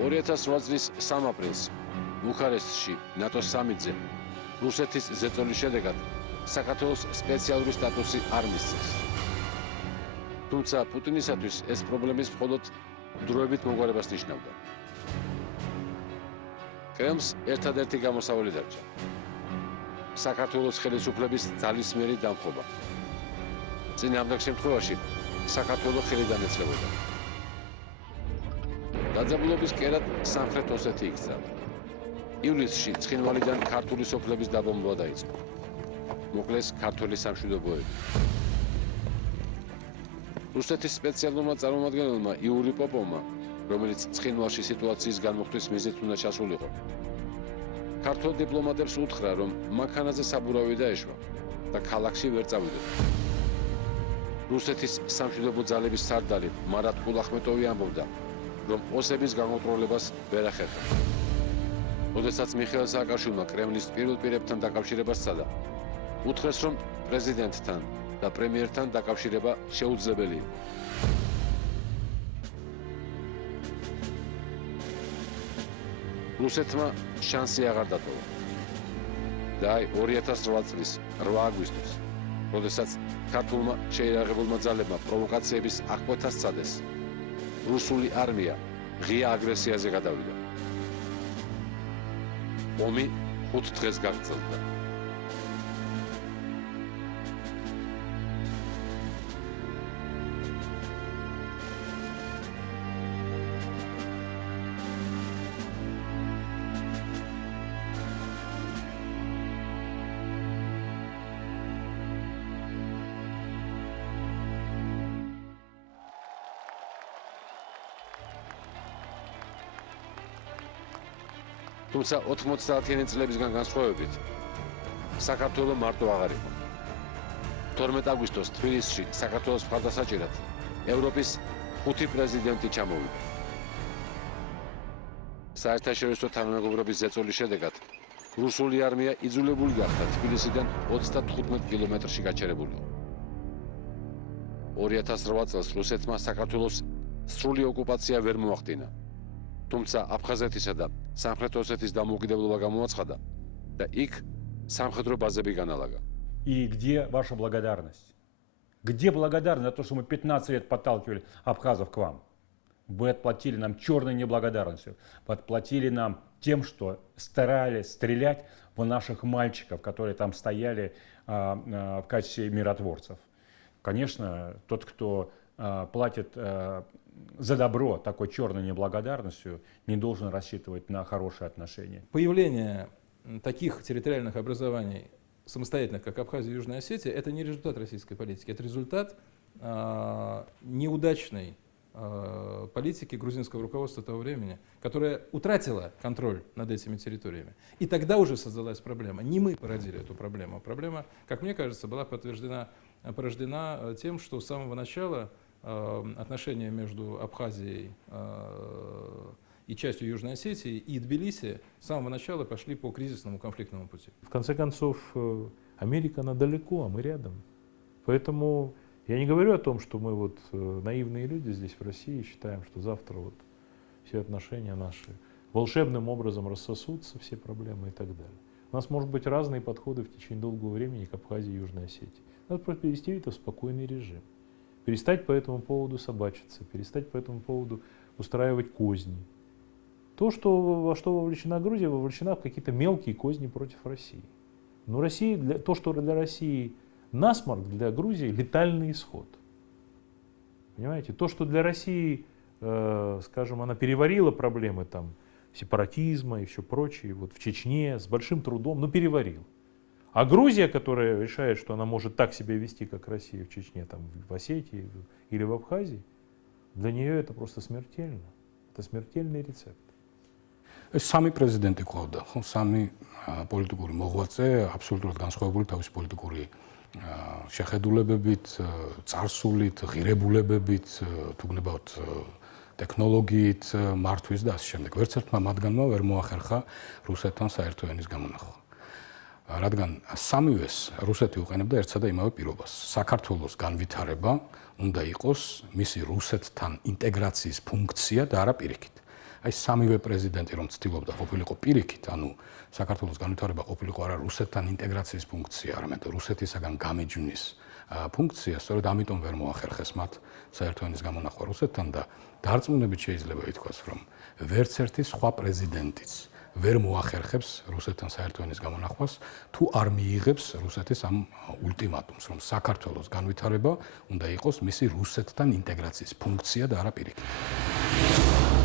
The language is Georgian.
2008 წლის 3 აპრილს ბუქარესტში ნატოს სამიტზე რუსეთის ზეწოლის შედეგად საქართველოს სპეციალური სტატუსი არ მისცეს. თუმცა პუტინისათვის ეს პრობლემის მხოლოდ დროებით მოგვარებას ნიშნავდა. კრემლს ერთადერთი გამოსავალი დარჩა. საქართველოს ხელისუფლების ძალისმიერი დამხობა. წინააღმდეგ შემთხვევაში საქართველოს ხელიდან ეცლებოდა. დაძაბულობის კერად სამხრეთ ოსეთი იქცა. ივლისში ცხინვალიდან ქართული სოფლების დაბომბვა დაიწყო. მოკლეს ქართული სამშვიდობოები. რუსეთის სპეციალურმა წარმომადგენელმა იური პოპოვმა, რომელიც ცხინვალში სიტუაციის განმოხტვის მიზნით უნდა ჩასულიყო, ქართულ დიპლომატებს უთხრა, რომ მანქანაზე საბურავი დაეშვა და ქალაქში ვერ წავიდნენ. რუსეთის სამშვიდობო ძალების სარდალი მარატ კულახმეტოვი ამბობდა, რომ ოსების განკონტროლებას ვერ ახერხა. როდესაც მიხეილ სააკაშვილმა კრემლის პირველ პირებთან დაკავშირებას სცადა, უთხრეს, რომ პრეზიდენტთან და პრემიერთან დაკავშირება შეუძლებელია. რუსეთმა შანსი აღარ დატოვა. და აი 2008 წლის 8 აგვისტოს, როდესაც ქართულმა შეიარაღებულმა ძალებმა პროვოკაციების აღკვეთა სცადეს, რუსული არმია ღია აგრესიაზე გადავიდა. ომი 5 დღეს გაგრძელდა. თუმცა 90-იანი წლებისგან განსხვავებით საქართველოს მარტო აღარ იყო. 12 აგვისტოს თბილისში საქართველოს მხარდასაჭერად ევროპის 5 პრეზიდენტი ჩამოვიდა. საერთაშორისო თანამეგობრობის ზეწოლის შედეგად რუსული არმია იძულებული გახდა თბილისიდან 35 კილომეტრში გაჩერებულიყო. 2008 წელს რუსეთმა საქართველოს სრული ოკუპაცია ვერ მოახდინა. თუმცა აფხაზეთისა და სამხრეთ ოსეთის დამოუკიდებლობა გამოაცხადა და იქ სამხედრო ბაზები განალაგა. И где ваша благодарность? Где благодарность за то, что мы 15 лет подталкивали абхазов к вам? Вы отплатили нам черной неблагодарностью. Вы отплатили нам тем, что старались стрелять в наших мальчиков, которые там стояли в качестве миротворцев. Конечно, тот, кто платит за добро такой черной неблагодарностью, не должен рассчитывать на хорошие отношения. Появление таких территориальных образований самостоятельных, как Абхазия и Южная Осетия, это не результат российской политики, это результат неудачной политики грузинского руководства того времени, которое утратило контроль над этими территориями. И тогда уже создалась проблема. Не мы породили эту проблему. Проблема, как мне кажется, была порождена тем, что с самого начала отношения между Абхазией и частью Южной Осетии и Тбилиси с самого начала пошли по кризисному конфликтному пути. В конце концов, Америка, она далеко, а мы рядом. Поэтому я не говорю о том, что мы вот наивные люди здесь в России считаем, что завтра вот все отношения наши волшебным образом рассосутся, все проблемы и так далее. У нас может быть разные подходы в течение долгого времени к Абхазии и Южной Осетии. Надо просто перевести это в спокойный режим. Перестать по этому поводу собачиться, перестать по этому поводу устраивать козни. То, во что вовлечена Грузия, вовлечена в какие-то мелкие козни против России. Но то, что для России насморк, для Грузии летальный исход. Понимаете? То, что для России, скажем, она переварила проблемы там, сепаратизма и все прочее, вот в Чечне с большим трудом, но переварила. А Грузия, которая решает, что она может так себя вести, как Россия в Чечне, там, в Осетии или в Абхазии, для нее это просто смертельно. Это смертельный рецепт. Сами президенты ყავდა, ხო, სამი პოლიტიკური მოღვაწე, აბსოლუტურად განსხვავებული თავისი პოლიტიკური შეხედულებებით, წარსულით, ღირებულებებით, თუ გნებავთ ტექნოლოგიით, მართვის და ასე შემდეგ. ვერც ერთმა მათგანმა ვერ მოახერხა რუსეთთან საერთო ენის გამონახვა. რადგან სამივეს რუსეთი უყენებდა ერთსა და იმავე პირობას. საქართველოს განვითარება უნდა იყოს მისი რუსეთთან ინტეგრაციის ფუნქცია და არა პირიქით. აი სამივე პრეზიდენტი რომ ცდილობდა ყოფილიყო პირიქით, ანუ საქართველოს განვითარება ყოფილიყო არა რუსეთთან ინტეგრაციის ფუნქცია, არამედ რუსეთისაგან გამეჯვნის ფუნქცია, სწორედ ამიტომ ვერ მოახერხეს მათ საერთო ენის გამონახვა რუსეთთან და დარწმუნებით შეიძლება ითქვას, რომ ვერც ერთი სხვა პრეზიდენტიც ვერ მოახერხებს რუსეთთან საერთო ენის გამონახვას, თუ არ მიიღებს რუსეთის ამ ულტიმატუმს, რომ საქართველოს განვითარება უნდა იყოს მისი რუსეთთან ინტეგრაციის ფუნქცია და არა პირიქით.